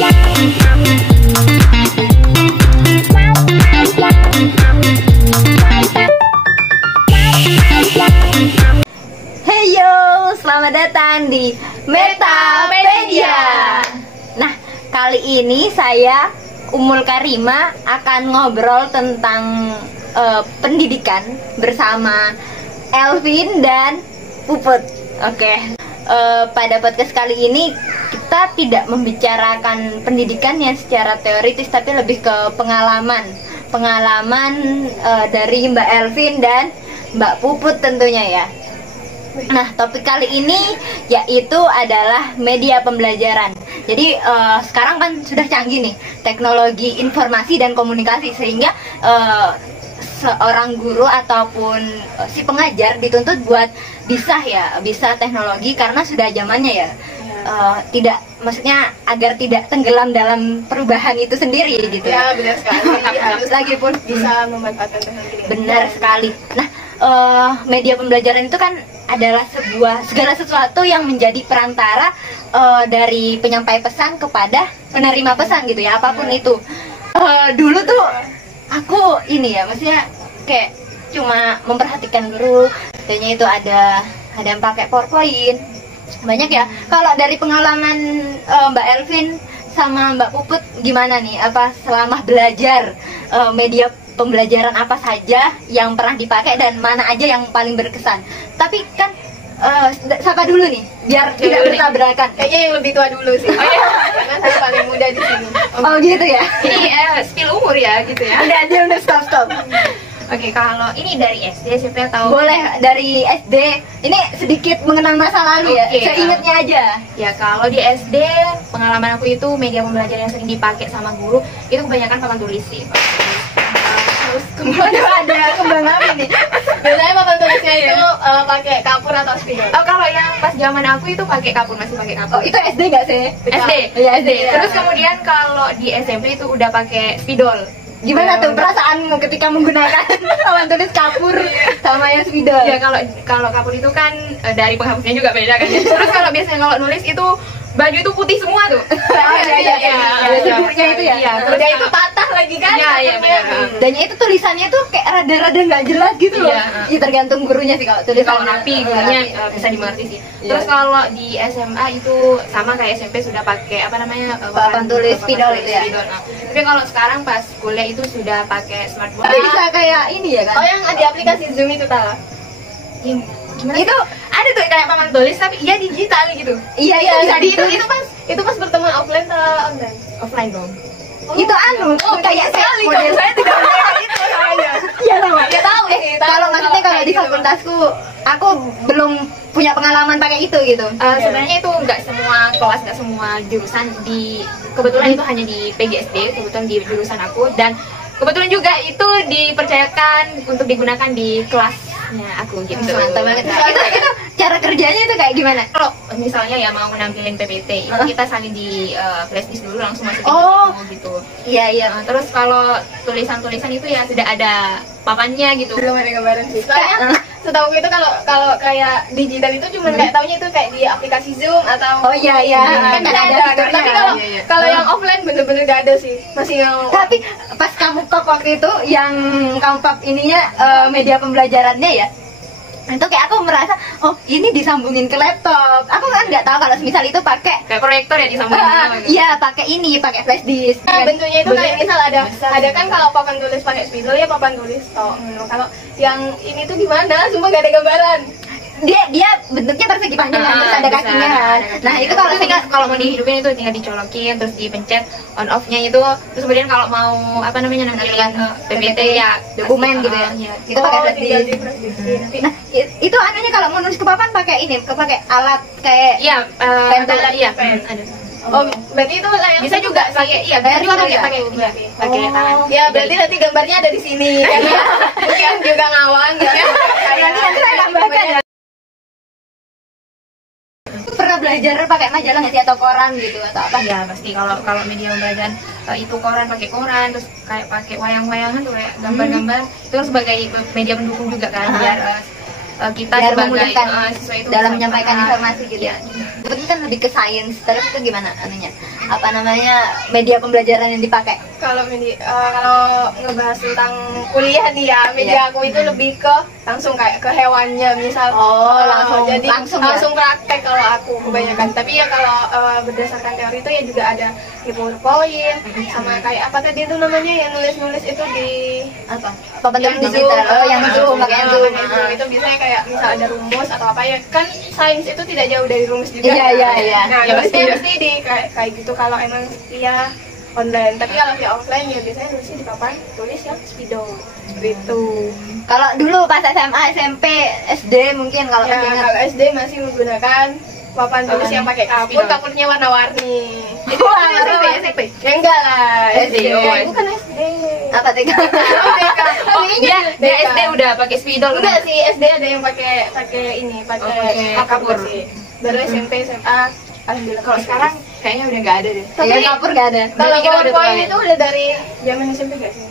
Heyo, selamat datang di Metapedia. Nah, kali ini saya Ummul Karima akan ngobrol tentang pendidikan bersama Elvin dan Puput. Oke. Pada podcast kali ini kita tidak membicarakan pendidikannya secara teoritis, tapi lebih ke pengalaman dari Mbak Elvin dan Mbak Puput tentunya ya. Nah, topik kali ini yaitu adalah media pembelajaran. Jadi sekarang kan sudah canggih nih teknologi informasi dan komunikasi, sehingga seorang guru ataupun si pengajar dituntut buat bisa teknologi karena sudah zamannya ya. Tidak, maksudnya agar tidak tenggelam dalam perubahan itu sendiri gitu ya. Benar sekali. Harus lagi pun bisa memanfaatkan teknologi. Benar sekali. Nah, media pembelajaran itu kan adalah segala sesuatu yang menjadi perantara dari penyampai pesan kepada penerima pesan gitu ya, apapun itu. Dulu tuh aku ini ya, maksudnya kayak cuma memperhatikan guru, katanya itu ada yang pakai PowerPoint. Banyak ya. Kalau dari pengalaman Mbak Elvin sama Mbak Puput gimana nih? Apa selama belajar media pembelajaran apa saja yang pernah dipakai dan mana aja yang paling berkesan? Tapi kan siapa dulu nih biar tidak bertabrakan? Kayaknya yang lebih tua dulu sih. Karena saya paling muda di sini. Oh gitu ya. Ini spill umur ya gitu ya. Udah stop. Oke, kalau ini dari SD siapa tahu? Boleh dari SD. Ini sedikit mengenang masa lalu ya. Seingatnya aja. Ya, kalau di SD pengalaman aku itu media pembelajaran yang sering dipakai sama guru itu kebanyakan papan tulis sih. Terus kemudian ada kembang api nih. Biasanya papan tulisnya itu pakai kapur atau spidol. Oh, kalau yang pas zaman aku itu pakai kapur, masih pakai kapur. Oh, itu SD nggak sih? SD. Iya, SD. Terus kemudian kalau di SMP itu udah pakai spidol. Gimana tuh perasaanmu ketika menggunakan papan tulis kapur sama yang spidol? Ya, kalau kapur itu kan dari penghapusnya juga beda kan. Terus kalau biasanya kalau nulis itu baju itu putih semua tuh. Sebenarnya itu ya. Iya, Udah itu patah lagi kan? Iya, benar. Dan itu tulisannya tuh kayak rada-rada nggak jelas gitu loh. Iya. Tergantung gurunya sih kalau tulis. Kalau rapi gurunya bisa dimengerti sih. Terus kalau di SMA itu sama kayak SMP sudah pakai apa namanya? Papan tulis spidol itu ya. Nah, tapi kalau sekarang pas kuliah itu sudah pakai smartboard. Bisa kayak ini ya kan? Oh, yang di aplikasi Zoom itu tahu? Itu ada tuh kayak papan tulis tapi iya digital gitu. iya Jadi itu pas pertemuan offline atau online? Offline dong. Itu kayak sekali model saya tidak melihat itu soalnya. Iya sama. Ya tahu sih. Kalau maksudnya kalau di fakultasku aku belum punya pengalaman pakai itu gitu. Sebenarnya itu nggak semua kelas, nggak semua jurusan kebetulan itu hanya di PGSD, kebetulan di jurusan aku, dan kebetulan juga itu dipercayakan untuk digunakan di kelasnya aku gitu. Mantap banget. Itu cara kerjanya itu kayak gimana? Kalau misalnya ya mau nampilin PPT, itu kita salin di flash disk dulu langsung masukin ke gitu. Iya. Terus kalau tulisan-tulisan itu ya sudah ada papannya gitu. Belum ada gambaran sih. Soalnya setahu itu kalau kayak digital itu cuma kayak taunya itu kayak di aplikasi Zoom atau iya. Kan bisa ada. Tapi kalau yang offline bener-bener gak ada sih. Masih yang. Tapi pas kamu kok waktu itu yang kamu pap ininya media pembelajarannya ya, itu kayak aku merasa oh ini disambungin ke laptop. Aku kan nggak tahu kalau misal itu pakai kayak proyektor ya disambungin. Iya, pakai flash disk. Bentuknya itu kayak misal ada kan kalau papan tulis pakai spidol ya papan tulis toh. Kalau yang ini tuh gimana? Cuma gak ada gambaran. Dia bentuknya persegi panjang kan, terus ada kakinya kan. Nah itu kalau mau dihidupin itu tinggal dicolokin terus dipencet on off-nya itu. Terus kemudian kalau mau apa namanya nampilin PPT ya dokumen gitu ya. Itu pakai flash disk. Nah itu anunya kalau mau nulis ke papan pakai alat kayak pen tool. Iya, ada. Oh, berarti itu yang bisa juga pakai pakai tangan. Ya, berarti nanti gambarnya ada di sini. Mungkin juga ngawang gitu ya. Nanti saya tambahkan ya. Pernah belajar pakai majalah nggak sih atau koran gitu atau apa? Iya pasti kalau media pembelajaran itu pakai koran terus kayak pakai wayang-wayangan tuh kayak gambar-gambar itu sebagai media pendukung juga kan biar kita biar sebagai memudahkan siswa itu dalam bisa menyampaikan paham. informasi gitu ya. Itu kan lebih ke sains, terus itu gimana anunya? Apa namanya media pembelajaran yang dipakai? Kalau kalau ngebahas tentang kuliah nih ya, media aku itu lebih ke langsung kayak ke hewannya, misal jadi langsung ya? praktek kalau aku kebanyakan. Tapi ya kalau berdasarkan teori itu ya juga ada di PowerPoint sama kayak apa tadi itu namanya yang nulis-nulis itu di Apa? Papan yang tulis digital. Oh, yang Zoom, pakai Zoom. itu biasanya kayak misal ada rumus atau apa ya, kan sains itu tidak jauh dari rumus juga. Iya. Nah, Ya, nulisnya pasti. mesti di kayak gitu kalau emang via online. Tapi kalau via offline ya biasanya nulisnya di papan tulis yang spidol gitu. Kalau dulu pas SMA, SMP, SD mungkin kalau Ya, masih ingat. kalau SD masih menggunakan papan tulis yang pakai kapur, spidol. kapurnya warna-warni. Itu Wah, SMP. SMP. Ya enggak lah, SD. Bukan SD. Apa TK? Oh, dia SD udah pakai spidol. Enggak sih, SD ada yang pakai ini, pakai pakai kapur kapur. sih. Baru SMP, SMA, alhamdulillah. Kalau sekarang kayaknya udah nggak ada deh. Iya, kapur gak ada. kalau Berarti kita udah PowerPoint tua ya? itu udah dari zaman SMP nggak sih?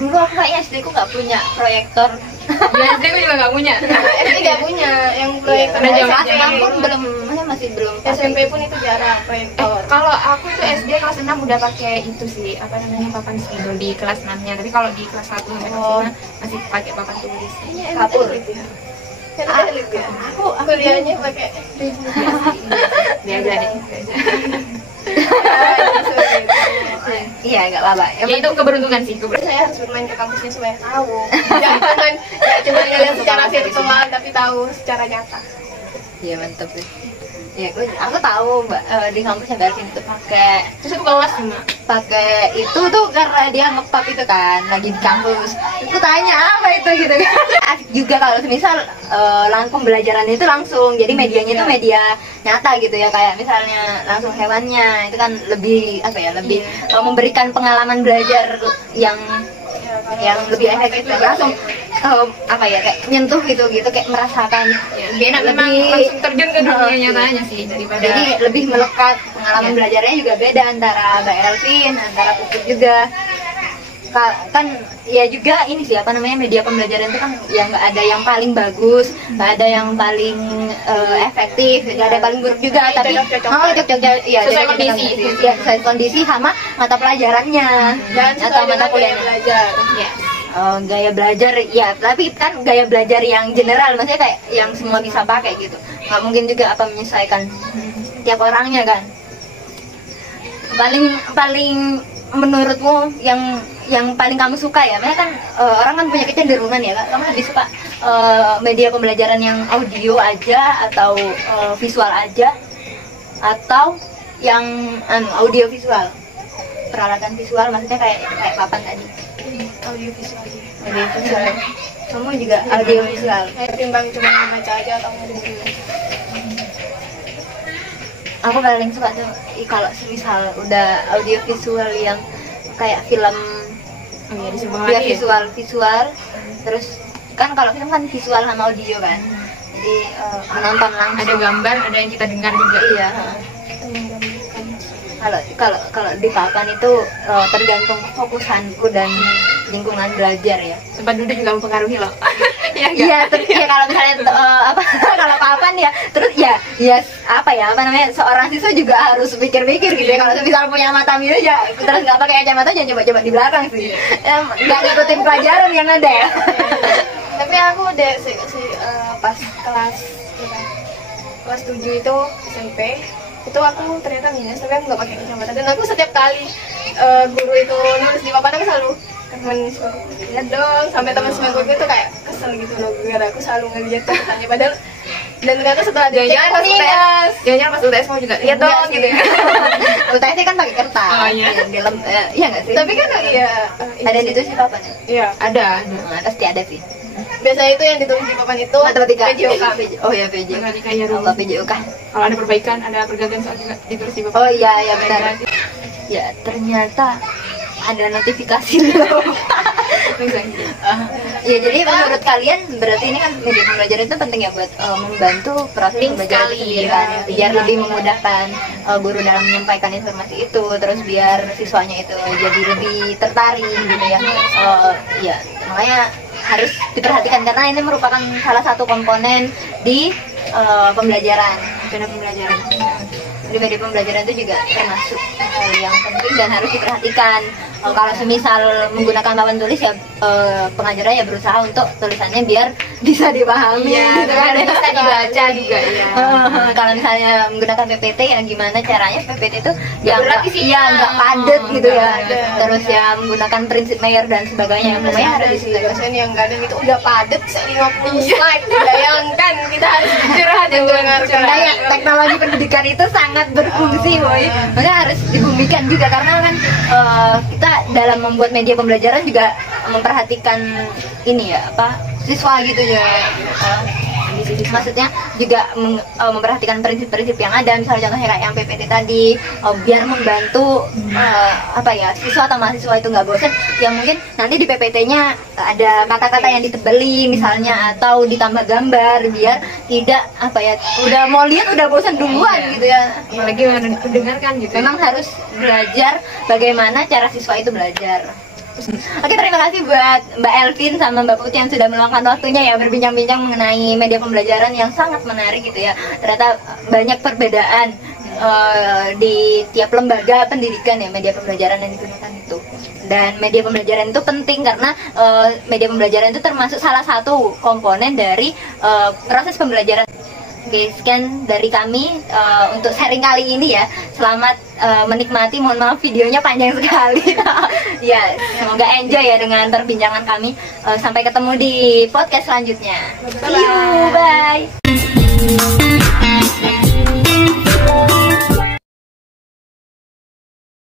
Dulu aku kayaknya SD ku nggak punya proyektor. Ya SD gue juga nggak punya. SD nggak punya yang proyektor. Udah jauh SMA zaman pun belum, masih belum. pakai. SMP pun itu jarang proyektor. Kalau aku tuh SD kelas 6 udah pakai itu sih, apa namanya, papan spidol di kelas 6-nya. Tapi kalau di kelas 1 sampai kelas 5 masih pakai papan tulis. Kapur. Kan elit ya. Aku Kuliahnya pakai Dia aja deh. iya nggak apa-apa. Ya itu keberuntungan sih, keberuntungan. Saya harus bermain ke kampusnya supaya tahu. Jangan cuma ngeliat secara virtual tapi tahu secara nyata. Iya mantap sih. Ya, aku tahu di kampusnya Barsin itu pakai Terus aku kelas cuma itu tuh karena dia ngepap itu kan lagi di kampus. Aku tanya apa itu gitu kan. Asik juga kalau misal pembelajaran itu langsung. Jadi medianya itu media nyata gitu ya, kayak misalnya langsung hewannya itu kan lebih apa ya, lebih memberikan pengalaman belajar yang lebih efektif, langsung apa ya, kayak nyentuh gitu kayak merasakan. lebih enak memang langsung terjun ke dunia nyatanya sih daripada. Jadi lebih melekat, pengalaman belajarnya juga beda antara Mbak Elvin, antara Puput juga. Kan ya juga ini sih apa namanya, media pembelajaran itu kan ya nggak ada yang paling bagus, nggak ada yang paling efektif, nggak ada yang paling buruk juga, tapi Sesuai cocok-cocok, kondisi. ya sesuai kondisi sama mata pelajarannya Dan atau mata sesuai dengan gaya kuliahnya. belajar. Ya. Gaya belajar ya, tapi kan gaya belajar yang general, maksudnya kayak yang semua bisa pakai gitu, nggak mungkin juga apa menyesuaikan tiap orangnya kan. Paling menurutmu yang paling kamu suka ya, maksudnya kan orang kan punya kecenderungan ya, kamu lebih suka media pembelajaran yang audio aja atau visual aja, atau yang audio visual, peralatan visual, maksudnya kayak papan tadi. Audio visual sih. Audio visual. Kamu juga audio visual. Saya timbang cuma baca aja atau ngedengerin. Aku paling suka tuh kalau misal udah audio visual yang kayak film, Oh iya, disuruh dia lagi ya? visual, terus kan kalau film kan visual sama audio kan, jadi menonton langsung. Ada gambar, ada yang kita dengar juga. Iya. Kalau di papan itu tergantung fokusanku dan lingkungan belajar ya. Tempat duduk juga mempengaruhi loh. Iya, terus ya kalau misalnya apa kalau papan ya, terus ya apa namanya, seorang siswa juga harus pikir-pikir gitu ya. Kalau misal punya mata minus ya, terus nggak pakai kacamata, jangan coba-coba di belakang sih. Nggak ngikutin pelajaran yang ada ya. Tapi aku udah pas kelas 7 itu SMP itu aku ternyata minus, tapi aku nggak pakai kacamata. Dan aku setiap kali guru itu nulis di papan, aku selalu temen lihat dong, sampai teman semangku itu kayak kesel gitu loh, gara aku selalu ngeliat catatannya, padahal dan ternyata setelah Jangan-jangan pas UTS, jangan-jangan pas UTS mau juga lihat dong Enggak gitu sih. ya. UTS kan pakai kertas. Oh, iya. Iya nggak sih? Tapi kan ya ada yang ditulis di papan ya? iya, Ada. Pasti ada sih. biasanya itu yang ditulis di papan itu Matematika. PJOK. Oh ya PJOK. Matematika ya, Rum. Allah PJOK. Kalau ada perbaikan, ada pergantian soal juga ditulis di Oh iya benar. Ya ternyata ada notifikasi loh. Ya jadi menurut kalian berarti ini kan media pembelajaran itu penting ya buat membantu proses Penting pembelajaran sekali, sendiri kan, ya. biar lebih memudahkan guru dalam menyampaikan informasi itu, terus biar siswanya itu jadi lebih tertarik gitu ya. Ya makanya harus diperhatikan karena ini merupakan salah satu komponen di pembelajaran. Di media pembelajaran itu juga termasuk hal yang penting dan harus diperhatikan. Kalau semisal menggunakan papan tulis ya pengajarnya ya berusaha untuk tulisannya biar bisa dipahami, Iya, gitu kan, ya. bisa dibaca juga ya. Kalau misalnya menggunakan PPT ya gimana caranya PPT itu yang berat isinya. ya nggak padat gitu ya. Padat. Terus ya menggunakan prinsip Mayer dan sebagainya. Pokoknya ada harus sih dosen yang kadang itu udah padet 50 slide. Bayangkan kita harus curhat yang dengarkan. Kayak teknologi pendidikan itu sangat berfungsi, boy. Makanya harus dibumikan juga karena kan kita dalam membuat media pembelajaran juga memperhatikan ini ya apa siswa gitu ya. Maksudnya juga memperhatikan prinsip-prinsip yang ada, misalnya contohnya kayak yang PPT tadi, biar membantu apa ya siswa atau mahasiswa itu nggak bosan. Ya mungkin nanti di PPT-nya ada kata-kata yang ditebeli misalnya atau ditambah gambar biar tidak apa ya udah mau lihat udah bosan duluan gitu ya. Apalagi mendengarkan gitu. Memang harus belajar bagaimana cara siswa itu belajar. Oke, terima kasih buat Mbak Elvin sama Mbak Putih yang sudah meluangkan waktunya ya berbincang-bincang mengenai media pembelajaran yang sangat menarik gitu ya. Ternyata banyak perbedaan di tiap lembaga pendidikan ya media pembelajaran yang digunakan itu. Dan media pembelajaran itu penting karena media pembelajaran itu termasuk salah satu komponen dari proses pembelajaran. Oke, sekian dari kami untuk sharing kali ini ya. Selamat menikmati, mohon maaf videonya panjang sekali. Ya, semoga enjoy ya dengan perbincangan kami. Sampai ketemu di podcast selanjutnya. See you, bye.